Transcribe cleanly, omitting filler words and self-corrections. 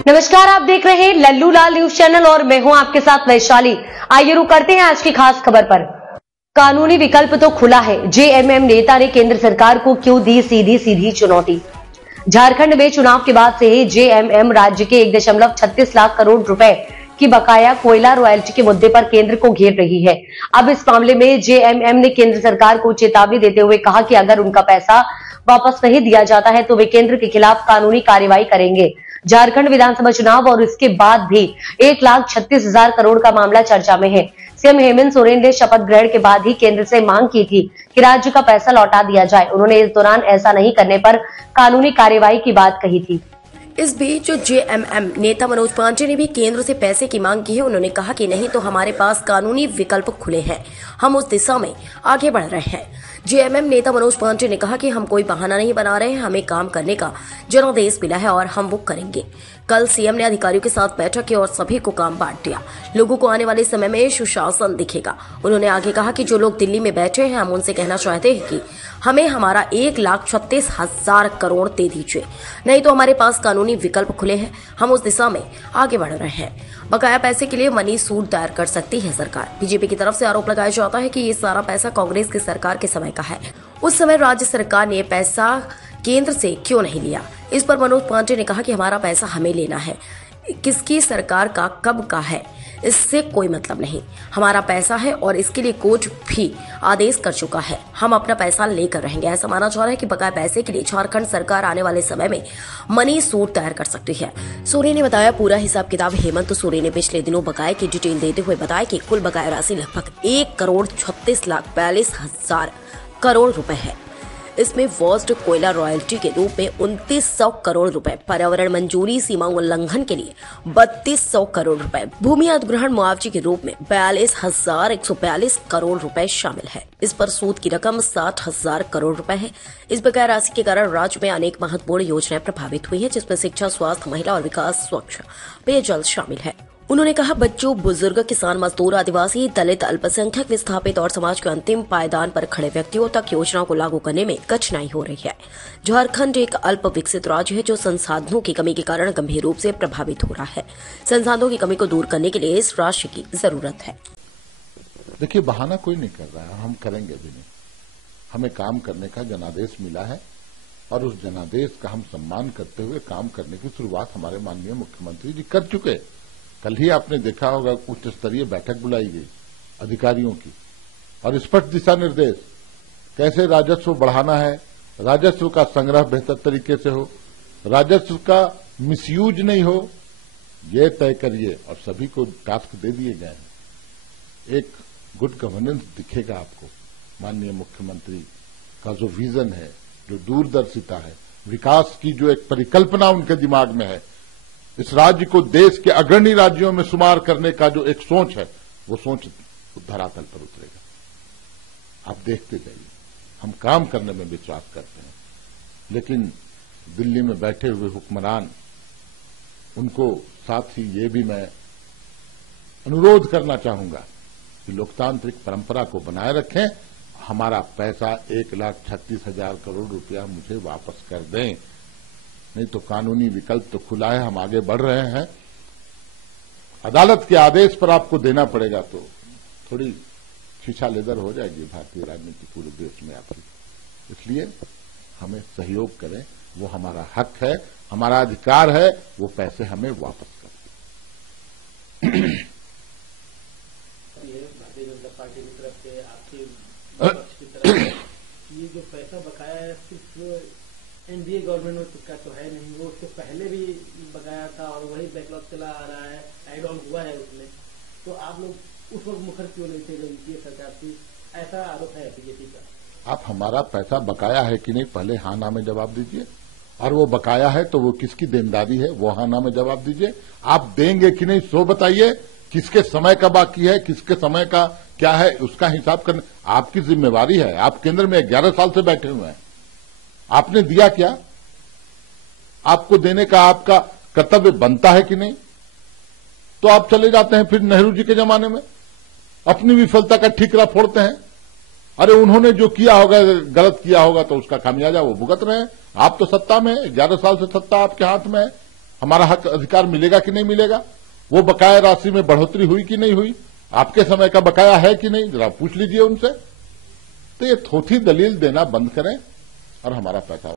नमस्कार, आप देख रहे हैं लल्लू लाल न्यूज चैनल और मैं हूं आपके साथ वैशाली। आइए रुक करते हैं आज की खास खबर पर। कानूनी विकल्प तो खुला है, जेएमएम नेता ने केंद्र सरकार को क्यों दी सीधी सीधी चुनौती। झारखंड में चुनाव के बाद से ही जेएमएम राज्य के 1.36 लाख करोड़ रुपए की बकाया कोयला रॉयल्टी के मुद्दे पर केंद्र को घेर रही है। अब इस मामले में जेएमएम ने केंद्र सरकार को चेतावनी देते हुए कहा कि अगर उनका पैसा वापस नहीं दिया जाता है तो वे केंद्र के खिलाफ कानूनी कार्रवाई करेंगे। झारखंड विधानसभा चुनाव और इसके बाद भी 1,36,000 करोड़ का मामला चर्चा में है। सीएम हेमंत सोरेन ने शपथ ग्रहण के बाद ही केंद्र से मांग की थी कि राज्य का पैसा लौटा दिया जाए। उन्होंने इस दौरान ऐसा नहीं करने पर कानूनी कार्रवाई की बात कही थी। इस बीच जेएमएम नेता मनोज पांडे ने भी केंद्र से पैसे की मांग की है। उन्होंने कहा कि नहीं तो हमारे पास कानूनी विकल्प खुले हैं, हम उस दिशा में आगे बढ़ रहे हैं। जेएमएम नेता मनोज पांडे ने कहा कि हम कोई बहाना नहीं बना रहे हैं, हमें काम करने का जनादेश मिला है और हम वो करेंगे। कल सीएम ने अधिकारियों के साथ बैठक की और सभी को काम बांट दिया। लोगों को आने वाले समय में सुशासन दिखेगा। उन्होंने आगे कहा कि जो लोग दिल्ली में बैठे हैं, हम उनसे कहना चाहते हैं कि हमें हमारा 1,36,000 करोड़ दे दीजिए, नहीं तो हमारे पास कानूनी विकल्प खुले हैं, हम उस दिशा में आगे बढ़ रहे हैं। बकाया पैसे के लिए मनी सूट दायर कर सकती है सरकार। बीजेपी की तरफ से आरोप लगाया जाता है कि ये सारा पैसा कांग्रेस की सरकार के समय का है। उस समय राज्य सरकार ने पैसा केंद्र से क्यों नहीं लिया। इस पर मनोज पांडे ने कहा कि हमारा पैसा हमें लेना है, किसकी सरकार का कब का है इससे कोई मतलब नहीं। हमारा पैसा है और इसके लिए कोर्ट भी आदेश कर चुका है, हम अपना पैसा लेकर रहेंगे। ऐसा माना जा रहा है कि बकाया पैसे के लिए झारखंड सरकार आने वाले समय में मनी सूट तैयार कर सकती है। सोरेन ने बताया पूरा हिसाब किताब हेमंत सोरेन ने पिछले दिनों बकाये की डिटेल देते हुए बताया कि कुल बकाया राशि लगभग 1,36,42,000 करोड़ रुपए है। इसमें वर्स्ट कोयला रॉयल्टी के रूप में 2,900 करोड़ रुपए, पर्यावरण मंजूरी सीमा उल्लंघन के लिए 3,200 करोड़ रुपए, भूमि अधिग्रहण मुआवजे के रूप में 42,142 करोड़ रुपए शामिल है। इस पर सूद की रकम 60,000 करोड़ रुपए है। इस बकाया राशि के कारण राज्य में अनेक महत्वपूर्ण योजनाएं प्रभावित हुई है, जिसमें शिक्षा, स्वास्थ्य, महिला और विकास, स्वच्छ पेयजल शामिल है। उन्होंने कहा बच्चों, बुजुर्ग, किसान, मजदूर, आदिवासी, दलित, अल्पसंख्यक, विस्थापित और समाज के अंतिम पायदान पर खड़े व्यक्तियों तक योजनाओं को लागू करने में कठिनाई हो रही है। झारखंड एक अल्प विकसित राज्य है जो संसाधनों की कमी के कारण गंभीर रूप से प्रभावित हो रहा है। संसाधनों की कमी को दूर करने के लिए इस राशि की जरूरत है। देखिए, बहाना कोई नहीं कर रहा है, हम करेंगे भी नहीं। हमें काम करने का जनादेश मिला है और उस जनादेश का हम सम्मान करते हुए काम करने की शुरुआत हमारे माननीय मुख्यमंत्री जी कर चुके। कल ही आपने देखा होगा उच्च स्तरीय बैठक बुलाई गई अधिकारियों की और स्पष्ट दिशा निर्देश कैसे राजस्व बढ़ाना है, राजस्व का संग्रह बेहतर तरीके से हो, राजस्व का मिसयूज नहीं हो, ये तय करिए और सभी को टास्क दे दिए गए हैं। एक गुड गवर्नेंस दिखेगा आपको। माननीय मुख्यमंत्री का जो विजन है, जो दूरदर्शिता है, विकास की जो एक परिकल्पना उनके दिमाग में है, इस राज्य को देश के अग्रणी राज्यों में शुमार करने का जो एक सोच है, वो सोच धरातल पर उतरेगा। आप देखते जाइए, हम काम करने में विश्वास करते हैं, लेकिन दिल्ली में बैठे हुए हुक्मरान, उनको साथ ही ये भी मैं अनुरोध करना चाहूंगा कि लोकतांत्रिक परंपरा को बनाए रखें। हमारा पैसा 1,36,000 करोड़ रुपया मुझे वापस कर दें, नहीं तो कानूनी विकल्प तो खुला है, हम आगे बढ़ रहे हैं। अदालत के आदेश पर आपको देना पड़ेगा तो थोड़ी शीशा लेदर हो जाएगी भारतीय राजनीति पूरे देश में आपकी। इसलिए हमें सहयोग करें, वो हमारा हक है, हमारा अधिकार है, वो पैसे हमें वापस करें। भारतीय जनता पार्टी की तरफ से आपकी ये जो पैसा बकाया है सिर्फ एनडीए गवर्नमेंट का तो है नहीं, वो उससे पहले भी बकाया था और वही बैकलॉग चला आ रहा है, एड ऑन हुआ है उसमें। तो आप लोग उस वक्त मुखर क्यों नहीं थे यूपीए सरकार की, ऐसा आरोप है बीजेपी का। आप हमारा पैसा बकाया है कि नहीं पहले हाँ ना में जवाब दीजिए, और वो बकाया है तो वो किसकी देनदारी है वो हाँ ना में जवाब दीजिए। आप देंगे कि नहीं सो बताइए, किसके समय का बाकी है, किसके समय का क्या है, उसका हिसाब करना आपकी जिम्मेवारी है। आप केंद्र में 11 साल से बैठे हुए हैं, आपने दिया क्या, आपको देने का आपका कर्तव्य बनता है कि नहीं। तो आप चले जाते हैं फिर नेहरू जी के जमाने में, अपनी विफलता का ठीकरा फोड़ते हैं। अरे उन्होंने जो किया होगा, गलत किया होगा तो उसका खामियाजा वो भुगत रहे हैं। आप तो सत्ता में हैं, 11 साल से सत्ता आपके हाथ में है, हमारा हक अधिकार मिलेगा कि नहीं मिलेगा, वो बकाया राशि में बढ़ोतरी हुई कि नहीं हुई, आपके समय का बकाया है कि नहीं, जरा पूछ लीजिए उनसे। तो ये थोथी दलील देना बंद करें और हमारा पैसा